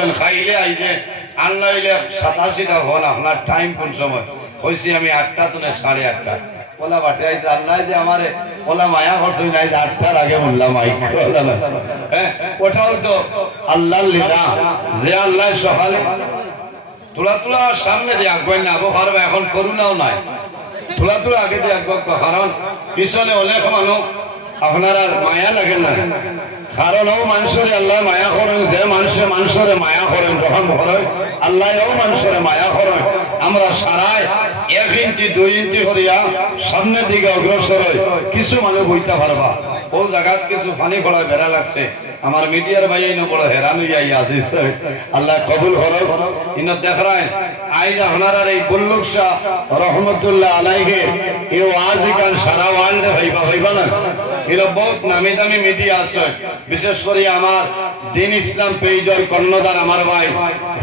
করছেন খাইলে আইছে আর নইলে সাতাশিটা হল আপনার টাইম কোন সময়? কইছি, আমি আটটা তো না সাড়ে আটটা। ওলা বাটে আইছে আল্লাহ যে আমারে ওলা মায়া করছে নাই যে আটটার আগে বললাম আই হ্যাঁ ওটাও তো আল্লাহর লীলা, যে আল্লাহ সকালে তোলা তোলা সামনে দিয়ে আগুয়াই না, আবো পারবে এখন করুণাও নাই। তোলা তোলা আগে দিয়ে আগুয়া কারণ পিছনে অনেক মানুষ আপনার আর মায়া লাগে না। কারণ ও মানুষের আল্লাহ মায়া করেন, যে মানুষে মানুষের মায়া করেন গ্রহণ করেন আল্লাহ ও মানুষের মায়া করেন আমরা সারাই এক ইঞ্চি, দুই ইঞ্চি করিয়া সামনের দিকে অগ্রসর হই, কিছু মানুষ বইতে পারবা। ও জায়গাত কিছু পানি পড়া বেড়া লাগছে। আমার মিডিয়ার ভাই ইনো বড় হেরান হইয়া আজিস আল্লাহ কবুল করো ইন দেখরায় আপনার আর এই বুল্লুক শাহ রহমতুল্লাহ আলাইকে এই আজ কান সারা ওয়ার্ল্ডে হইবা হইবা না। বহুত নামি দামি মিডিয়া আছে। বিশেষ করে আমার দিন ইসলাম পেজর কর্ণধার আমার ভাই,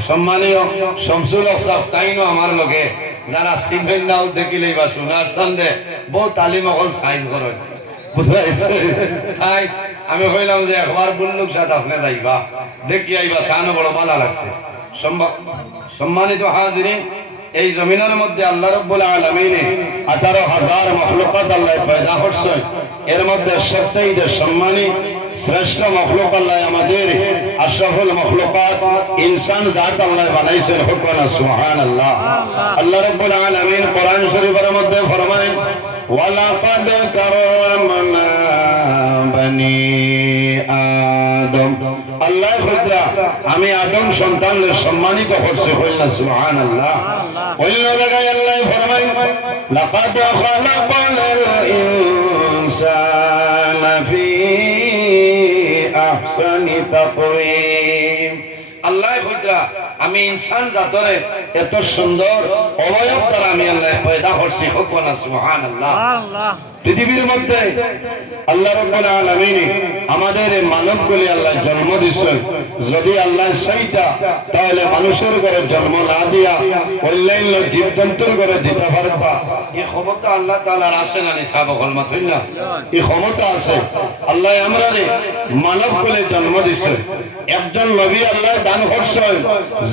সম্মানীয় আমার লগে। যারা সিভেন নাও দেখিলেই বা সোনার সন্দেহ বহুত তালিম অকল সাইজ করে তাই আমি কইলাম যে একবার বুল্লুক সাথে আপনি যাইবা, দেখি আইবা বড় ভালো লাগছে। সম্মানিত হাজিরিন, এই জমিনের মধ্যে আল্লাহ রব্বুল আলামিনে 18000 মাখলুকাত আল্লাহ পয়দা করছেন। এর মধ্যে সবচেয়ে সম্মানী শ্রেষ্ঠ মখলুক আল্লাহ আমাদের আশরাফুল মখলুকাত ইনসান জাত আল্লাহ বানাইছেন হুকমানা সুবহানাল্লাহ। আল্লাহ। আল্লাহ রাব্বুল আলামিন কোরআন শরীফের মধ্যে ফরমায় ওয়ালাকাদ কারামনা বনি আদম। আল্লাহ খুদরা আমি আদম সন্তানদের সম্মানিত করছি। কইলা সুবহানাল্লাহ। অন্য জায়গায় আল্লাহ ফরমায় লাকাদ খালাকাল ইনসানা ফি আহসানি তাকওয়িম আল্লাহ খুদরা আমি ইনসান জাতরে এত সুন্দর অবয়ব দ্বারা আমি আল্লাহ পয়দা করছি হুকমানা সুবহানাল্লাহ। আল্লাহ পৃথিবীর মধ্যে আল্লাহ রব্বুল আলামিন আমাদের এই মানবগুলি আল্লাহ জন্ম দিচ্ছেন যদি আল্লাহ সেইটা তাহলে মানুষের ঘরে জন্ম না দিয়া অন্যান্য জীবজন্তুর ঘরে দিতে পারবা এই ক্ষমতা আল্লাহ তাআলার আছে না নিসাব হল মাতুল্লাহ এই ক্ষমতা আছে। আল্লাহ আমরা মানবগুলি জন্ম দিচ্ছে একজন নবী আল্লাহ দান করছেন।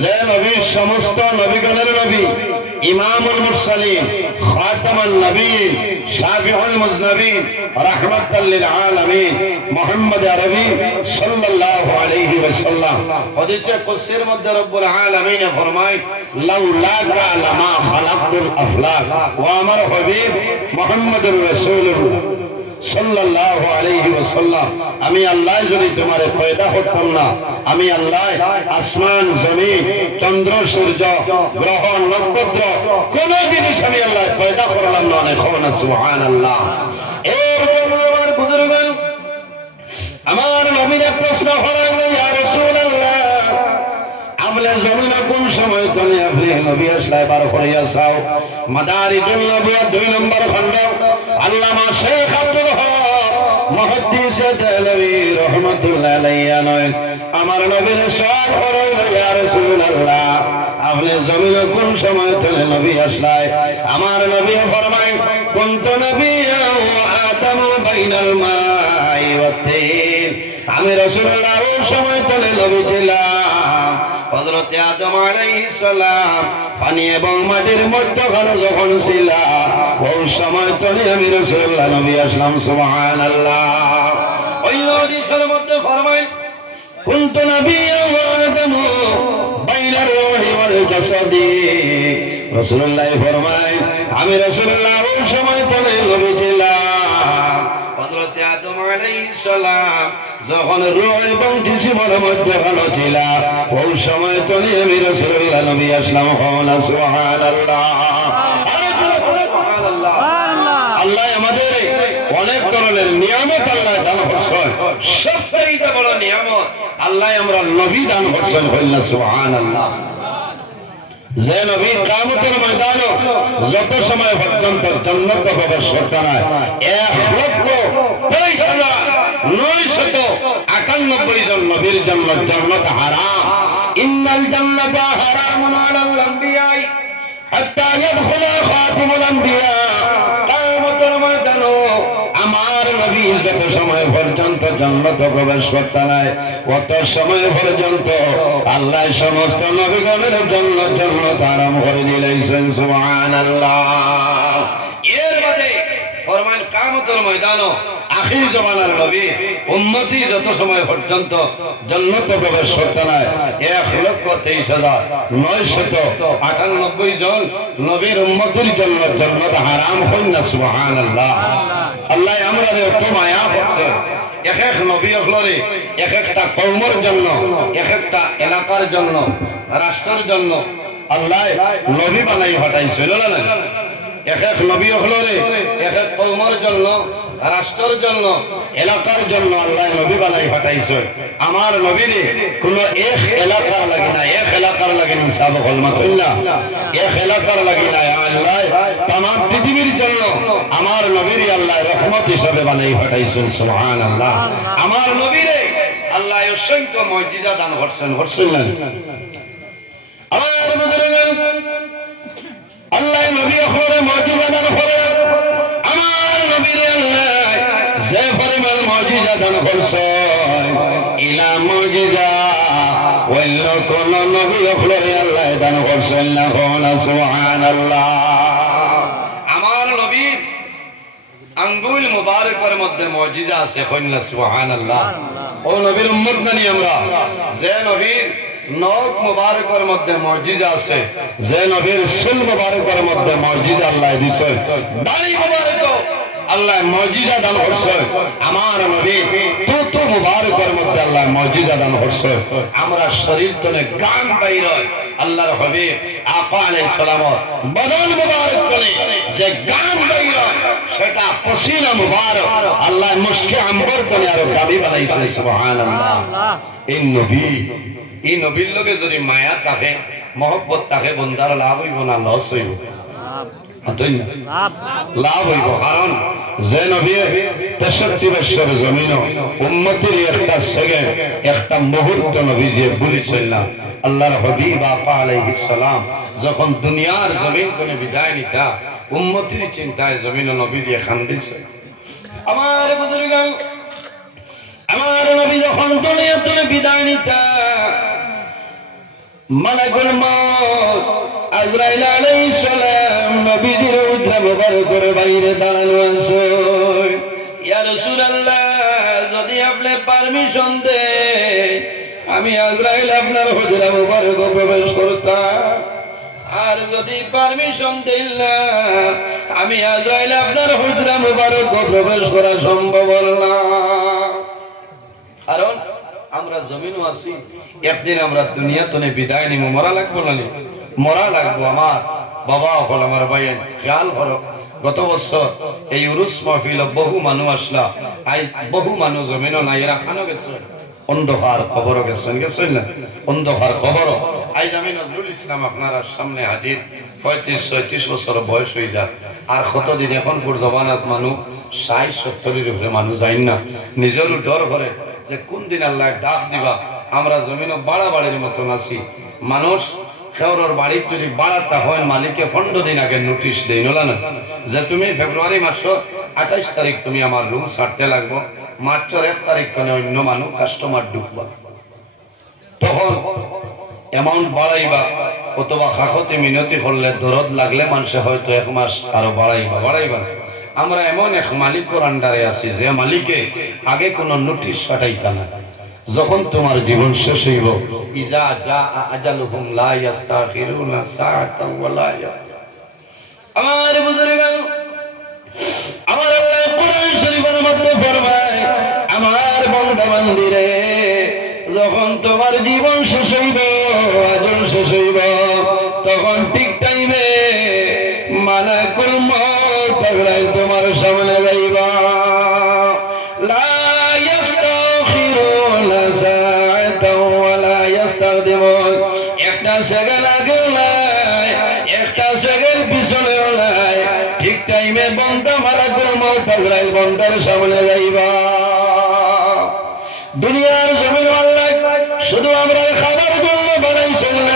যে নবী সমস্ত নবীগণের নবী ইমামুল মুরসালিন খাতামুন নবীন শাফিউল মুজনবিন রাহমাতাল লিল আলামিন মুহাম্মদ আরবি সাল্লাল্লাহু আলাইহি ওয়াসাল্লাম হাদিসে কুদসির মধ্যে রব্বুল আলামিন ফরমায় লাউলাকা লামা খালাকতুল আফলাক ওয়া আমার হাবিব মুহাম্মদুর রাসূলুল্লাহ আমি আল্লাহ যদি তোমারে পয়দা করতাম না, আমি আল্লাহ আসমান, জমিন, চন্দ্র, সূর্য, গ্রহ, নক্ষত্র, কোন জিনিস আমি আল্লাহ পয়দা করলাম না, অনেক না, সুবহানাল্লাহ। আমার আমার নবীর প্রশ্ন করেন ইয়া কোন সময় তনে আপনি নবী আসলাই বার করিয়া চাও মাদারিজুল নবুয়ত দুই নম্বর খণ্ড আল্লামা শেখ আব্দুল হক মুহাদ্দিস দেহলভী রহমাতুল্লাহ আলাইহি নয়। আমার নবীর সব হরইল ইয়া রাসূলুল্লাহ। আপনি জমিনে কোন সময় তনে নবী আসলাই? আমার নবী ফরমায় নবিয়্যা ওয়া আদামু বাইনাল মাই আমি রাসূলুল্লাহ ওই সময় তনে নবী ছিলাম। হযরত আদম আলাইহিস পানি এবং মাটির মধ্যখানে যখন ছিল ওই সময় তলে আমি রাসূলুল্লাহ নবী আসলাম, সুবহানাল্লাহ। ওই হাদিসের মধ্যে ফরমায় কুনতু নাবিয়্যা ওয়া আদামু বাইনার রূহি ওয়াল জাসাদি। রাসূলুল্লাহ ফরমায়, আমি রাসূলুল্লাহ ওই সময় তলে নবী ছিলাম। হযরত আদম আলাইহিস সালাম যখন রূহ এবং জিসিমের মধ্যে ভালো ছিল, ওই সময় তো আমি রাসূলুল্লাহ নবী আসলাম সুবহানাল্লাহ আরে জোরে বলো সুবহানাল্লাহ আল্লাহ আল্লাহ আমাদের ধরনের নিয়ামত আল্লাহ দান করছেন। সবচেয়ে বড় নিয়ামত আল্লাহ আমরা নবী দান করছেন বললা সুবহানাল্লাহ। যে নবী কামতের ময়দান যত সময় পর্যন্ত জন্নত হবে সরকার এক লক্ষ তেইশ হাজার নয়শত একানব্বই জন নবীর জন্য জন্নত হারাম। ইন্নাল জান্নাত হারামুন আলাল আম্বিয়াই, হাত্তা ইয়াদখুলা খাতিমুল আম্বিয়া। জন্নত প্রবেশ করতে নাই। অত সময় পর্যন্ত আল্লাহ সমস্ত নবীগণের জন্য জন্নত আরাম করে দিলেছেন সুবহান আল্লাহ আল্লাহ আল্লাহ আমরা এত মায়া করছে এক এক অখলরে এক একটা কৌমর জন্য, এক একটা এলাকার জন্য, রাষ্ট্রের জন্য। আল্লাহ নবী বানাই হটাইছিল না এক এক নবী হলরে এক এক কৌমর জন্য, রাষ্ট্রের জন্য, এলাকার জন্য আল্লাহ নবী বানাই পাঠাইছে আমার নবীরে কোন এক এলাকার লাগে না এক এলাকার লাগে না সাব হলমাতুল্লাহ এক এলাকার লাগে না আল্লাহ তাম পৃথিবীর জন্য আমার নবীরে আল্লাহ রহমত হিসাবে বানাই পাঠাইছেন সুবহান আল্লাহ আমার নবীরে আল্লাহ অসংখ্য মর্যাদা দান করছেন করছেন না আল্লাহ নবী অখরে মজিজা দান করে। আমার নবীর আল্লাহ যে পরিমাণ মজিজা দান করছে ইলা মজিজা অন্য কোন নবী অখরে আল্লাহ দান করছেন না কোন সুবহানাল্লাহ আমার নবীর আঙ্গুল মুবারকের মধ্যে মজিজা আছে কন্যা সুবহানাল্লাহ। ও নবীর উম্মত নানি আমরা, যে নবীর নখ মুবারকের মধ্যে মসজিদা আছে, যে নবীর সুল মুবারকের মধ্যে মসজিদ আল্লাহ দিছে। দাড়ি মুবারক, আল্লাহ মসজিদা দান করছে। আমার নবী তুত মুবারকের মধ্যে আল্লাহ মসজিদা দান করছে। আমরা শরীর তনে গান বাইর আল্লাহর হাবিব, আপা আলাইহিস সালাম বদন মুবারক তনে যে গান সেটা মুবারক। আল্লাহ মুশকি আম্বর আর দাবি বানাইছে সুবহানাল্লাহ। এই নবী এই নবীর লগে যদি মায়া থাকে মহব্বত থাকে বন্দার লাভ হইব না লস হইব। লাভ। হইব কারণ যে নবী তেষট্টি বছর জমিন উন্মতির একটা সেকেন্ড একটা মুহূর্ত নবী যে বলেছেন না আল্লাহর হবিব আপা আলাইহিস সালাম যখন দুনিয়ার জমিন কোনে বিদায় নিতা উম্মতির চিন্তায় জমিন নবী দিয়ে খান্দিছে। আমার বুজুর্গ আমার নবী যখন দুনিয়া তুলে বিদায় নিতা মালাকুল আজরাইল আলাইহিস সালাম উদ্ধার মুবারকের বাইরে দাঁড়ানো আছে। ইয়া রাসূলুল্লাহ, যদি আপনি পারমিশন দে আমি আজরাইল আপনার হুজরা প্রবেশ করতাম। আর যদি পারমিশন দিল না, আমি আজরাইল আপনার হুজরা মুবারক প্রবেশ করা সম্ভব না। কারণ আমরা জমিনও আছি, একদিন আমরা দুনিয়া তনে বিদায় নিব মরা লাগবো না? মরা লাগবো আমার। বাবা হল আমার ভাই খেয়াল করো, গত বছর এই উরুস মাহফিল বহু মানুষ আসলা, আই বহু মানুষ জমিনও নাই, এরা খানো গেছে। অন্ধকার খবরও গেছেন গেছেন না? অন্ধকার খবরও আজ আমি নজরুল ইসলাম আপনার সামনে হাজির। পঁয়ত্রিশ, ছয়ত্রিশ বছর বয়স হয়ে যায় আর কতদিন এখন জবানাত মানুষ ষাট, সত্তরের উপরে মানুষ যাই না। নিজেরও ডর করে যে কোন দিন আল্লাহ ডাক দিবা। আমরা জমিন বাড়াবাড়ির মতন আছি। মানুষ খেওরের বাড়ির যদি বাড়াতে হয়, মালিককে পনেরো দিন আগে নোটিশ দেই নলা না? যে তুমি ফেব্রুয়ারি মাস আঠাইশ তারিখ তুমি আমার রুম ছাড়তে লাগবো। মার্চের এক তারিখ মানে অন্য মানুষ কাস্টমার ঢুকবা। তখন অ্যামাউন্ট বাড়াইবা, অথবা কাকতে মিনতি করলে দরদ লাগলে মানুষে হয়তো এক মাস আরও বাড়াইবা বাড়াইবা। আমরা এমন এক মালিকের আন্ডারে আছি, যে মালিকে আগে কোনো নোটিশ পাঠাইতা না যখন তোমার জীবন শেষ হইব, ইজা জা আজালুহুম লা ইস্তাখিরুনা সাআতান ওয়া লা। আমার বুজুর্গ, আমার কোরআন শরীফের মধ্যে শুধু আমরা খাবার জন্য বানাইছেন না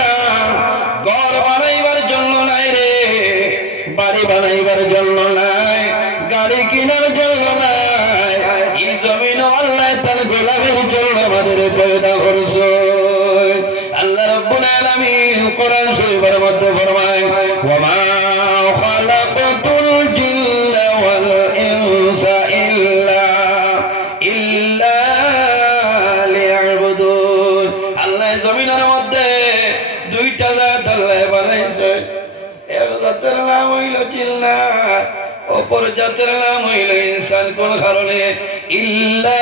জমিনের মধ্যে দুইটা জাত আল্লাহ বানাইছে। এক জাতের নাম হইল চিল্লা অপর জাতের নাম হইল ইনসান। কোন কারণে? ইল্লা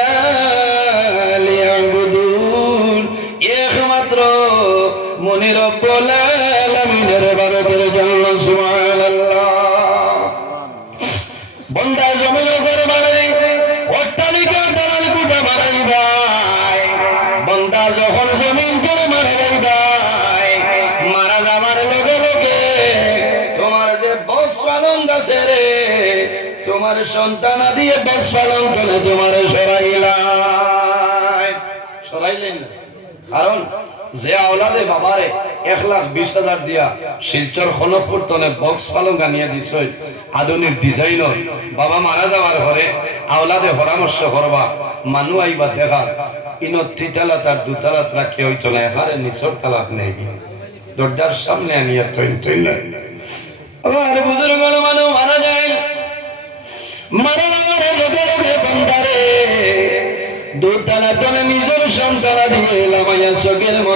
তোমার সন্তান দিয়ে বংশ পালন করে তোমার সরাইলাই। সরাইলেন? কারণ যে আওলাদে বাবারে এক লাখ বিশ হাজার দিয়া শিলচর খনপুর তনে বক্স পালঙ্গা নিয়ে দিছ, আধুনিক ডিজাইনর বাবা মারা যাওয়ার ঘরে আওলাদে পরামর্শ করবা, মানু আইবা দেখা ইনত তিতালা তার দুতালাত রাখি হইতো না এখানে নিচর তালাত নেই। দরজার সামনে আনিয়া তৈন তৈন। আমার বুজুর্গ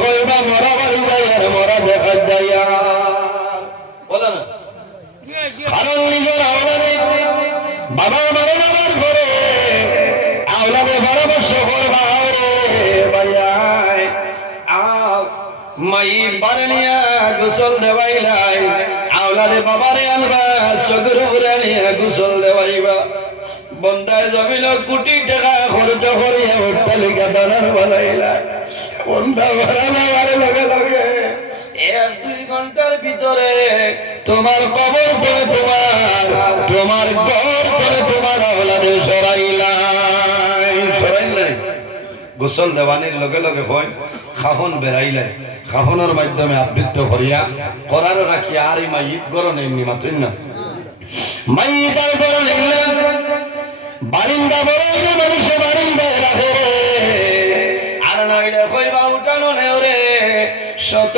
হইবা মরা বাড়ি যাই আর মরা দেখা যায় বলে না কারণ নিজের আওলাদে বাবা মারা যাওয়ার পরে আওলাদে পরামর্শ করবা ভাইয়াই আও মাই বারনিয়া গোসল দেওয়াইলাই আওলাদে বাবারে আনবা সগর উড়ে নিয়ে গোসল দেওয়াইবা বন্দায় জমিন কোটি টাকা খরচ করিয়া অট্টালিকা দানার বানাইলা লগে লগে। তোমার কবর করে তোমার তোমার করে তোমার আওলাদে সরাইলাই। সরাইলাই? গোসল দেওয়ানির লগে লগে হয়, খাহন বেড়াইলে খাহনের মাধ্যমে আবৃত্ত করিয়া করার রাখি আর এই মাইত গরণ এমনি মাত্রেন না মাইত আর গরণ বারিন্দা বড় মানুষে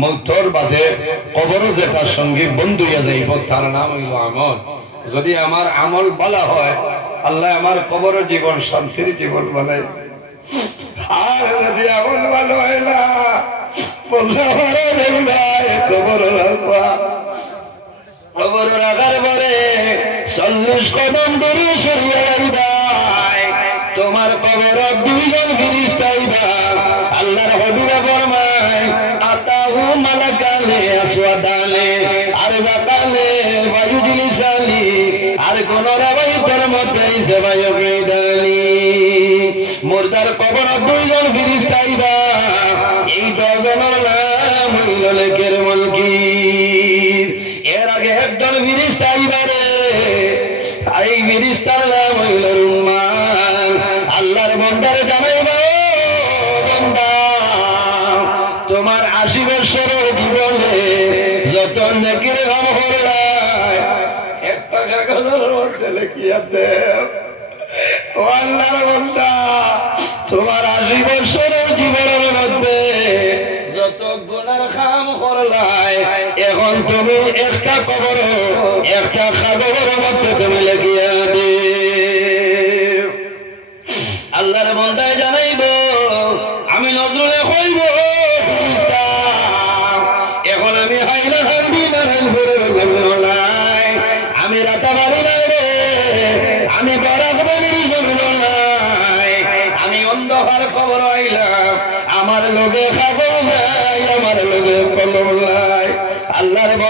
মৌতর বাদে কবর যেটা সঙ্গে বন্ধু হইয়া যাইব তার নাম হইল আমল। যদি আমার আমল বলা হয়, আল্লাহ আমার কবর জীবন শান্তির জীবন বানাই। আর যদি আমল ভালো কবর তোমার খবর দুইজন ফিরিস মালাকালে আসওয়াদালে আর জাকালে বায়ু জিলিসালি আর কোন রাবাই তোর মধ্যে সেবাই গইদালি মুর্দার কবর দুইজন ফিরিস একটা খবর একটা খাগরের মধ্যে তুমি লেখিয়া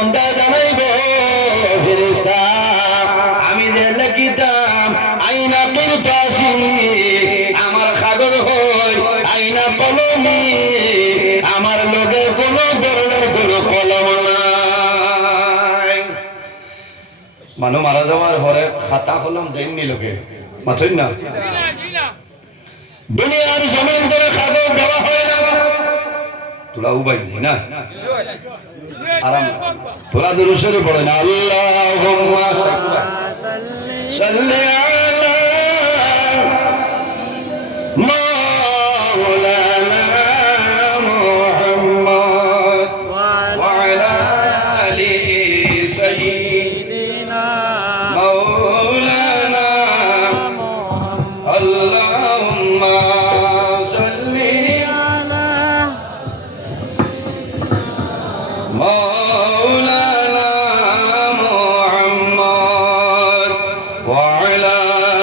বন্দা জানাইব আইনা আমার কলমি। আমার লোকে কোনো ধরনের কোনো কলম মারা যাওয়ার পরে খাতা কলম দেননি লোকে। মাথুই না? দুনিয়ার জমিন করে কাগজ দেওয়া না। তোরা উবাই, না? আরাম। তোরা দুরুশরে পড়ে না। আল্লাহ সাল্লি Yeah.